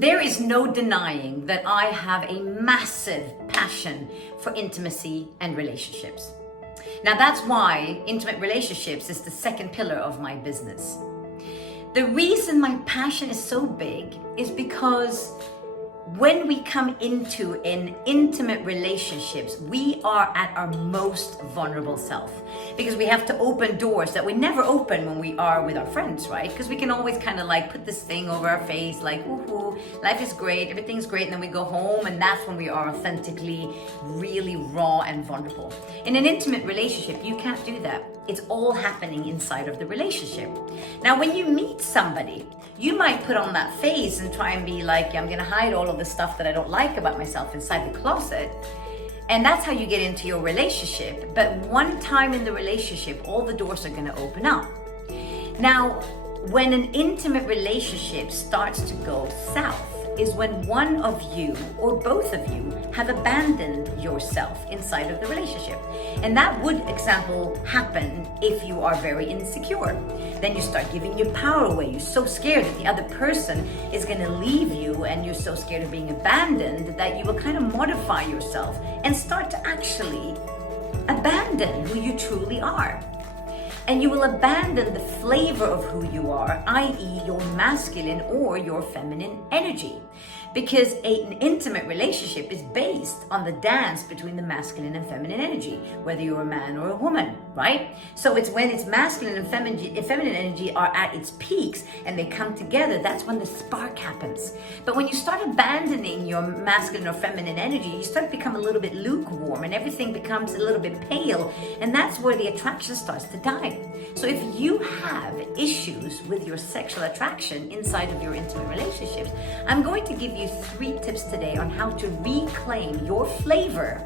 There is no denying that I have a massive passion for intimacy and relationships. Now that's why intimate relationships is the second pillar of my business. The reason my passion is so big is because when we come into an intimate relationships, we are at our most vulnerable self because we have to open doors that we never open when we are with our friends, right? Because we can always kind of like put this thing over our face, like, woohoo, life is great, everything's great, and then we go home, and that's when we are authentically, really raw and vulnerable. In an intimate relationship, you can't do that. It's all happening inside of the relationship. Now, when you meet somebody, you might put on that face and try and be like, I'm gonna hide all of the stuff that I don't like about myself inside the closet. And that's how you get into your relationship. But one time in the relationship, all the doors are gonna open up. Now, when an intimate relationship starts to go south is when one of you or both of you have abandoned yourself inside of the relationship. And that would, example, happen if you are very insecure. Then you start giving your power away. You're so scared that the other person is going to leave you, and you're so scared of being abandoned that you will kind of modify yourself and start to actually abandon who you truly are. And you will abandon the flavor of who you are, i.e. your masculine or your feminine energy. Because an intimate relationship is based on the dance between the masculine and feminine energy, whether you're a man or a woman, right? So it's when it's masculine and feminine energy are at its peaks and they come together, that's when the spark happens. But when you start abandoning your masculine or feminine energy, you start to become a little bit lukewarm and everything becomes a little bit pale, and that's where the attraction starts to die. So if you have issues with your sexual attraction inside of your intimate relationships, I'm going to give you 3 tips today on how to reclaim your flavor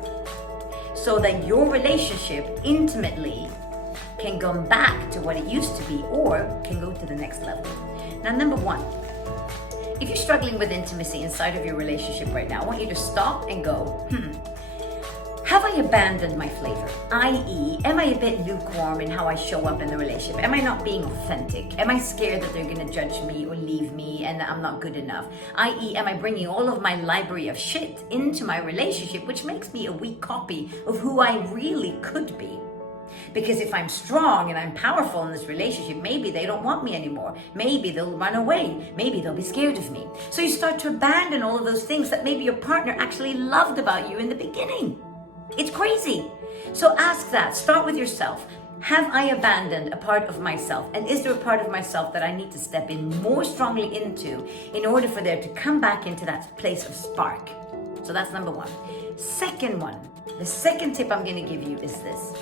so that your relationship intimately can go back to what it used to be or can go to the next level. Now, number 1, if you're struggling with intimacy inside of your relationship right now, I want you to stop and go, have I abandoned my flavor? I.e., am I a bit lukewarm in how I show up in the relationship? Am I not being authentic? Am I scared that they're going to judge me or leave me and I'm not good enough? I.e., am I bringing all of my library of shit into my relationship, which makes me a weak copy of who I really could be? Because if I'm strong and I'm powerful in this relationship, maybe they don't want me anymore. Maybe they'll run away. Maybe they'll be scared of me. So you start to abandon all of those things that maybe your partner actually loved about you in the beginning. It's crazy. So ask that. Start with yourself. Have I abandoned a part of myself? And is there a part of myself that I need to step in more strongly into in order for there to come back into that place of spark? So that's number 1. Second one, the second tip I'm going to give you is this.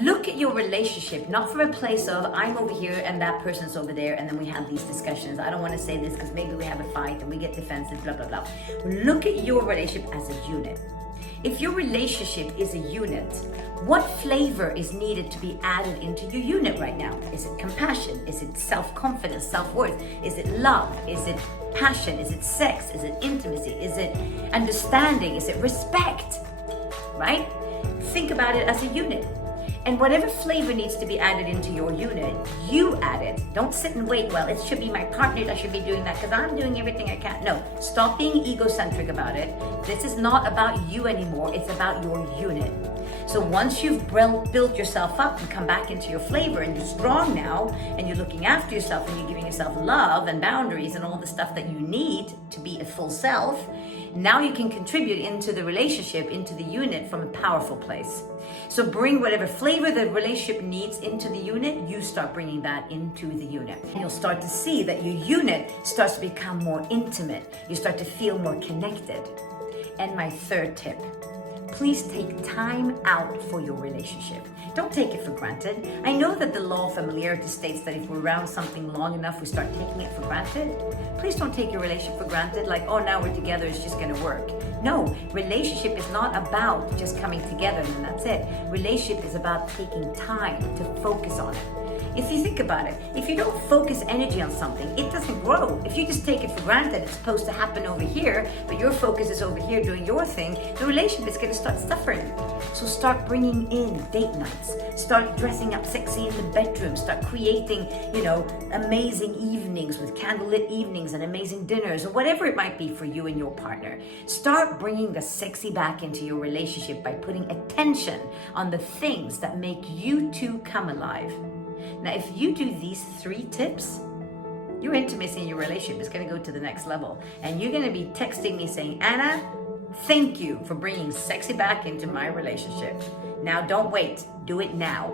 Look at your relationship, not from a place of I'm over here and that person's over there and then we have these discussions. I don't want to say this because maybe we have a fight and we get defensive, blah, blah, blah. Look at your relationship as a unit. If your relationship is a unit, what flavor is needed to be added into your unit right now? Is it compassion? Is it self-confidence, self-worth? Is it love? Is it passion? Is it sex? Is it intimacy? Is it understanding? Is it respect? Right? Think about it as a unit. And whatever flavor needs to be added into your unit, you add it. Don't sit and wait, well, it should be my partner that should be doing that because I'm doing everything I can. No, stop being egocentric about it. This is not about you anymore. It's about your unit. So once you've built yourself up and come back into your flavor and you're strong now and you're looking after yourself and you're giving yourself love and boundaries and all the stuff that you need to be a full self, now you can contribute into the relationship, into the unit from a powerful place. So bring whatever flavor the relationship needs into the unit, you start bringing that into the unit. And you'll start to see that your unit starts to become more intimate. You start to feel more connected. And my third tip, please take time out for your relationship. Don't take it for granted. I know that the law of familiarity states that if we're around something long enough, we start taking it for granted. Please don't take your relationship for granted, like, oh, now we're together, it's just gonna work. No, relationship is not about just coming together and that's it. Relationship is about taking time to focus on it. If you think about it, if you don't focus energy on something, it doesn't grow. If you just take it for granted, it's supposed to happen over here, but your focus is over here doing your thing, the relationship is going to start suffering. So start bringing in date nights. Start dressing up sexy in the bedroom. Start creating, amazing evenings with candlelit evenings and amazing dinners, or whatever it might be for you and your partner. Start bringing the sexy back into your relationship by putting attention on the things that make you two come alive. Now, if you do these 3 tips, your intimacy in your relationship is going to go to the next level. And you're going to be texting me saying, Anna, thank you for bringing sexy back into my relationship. Now, don't wait. Do it now.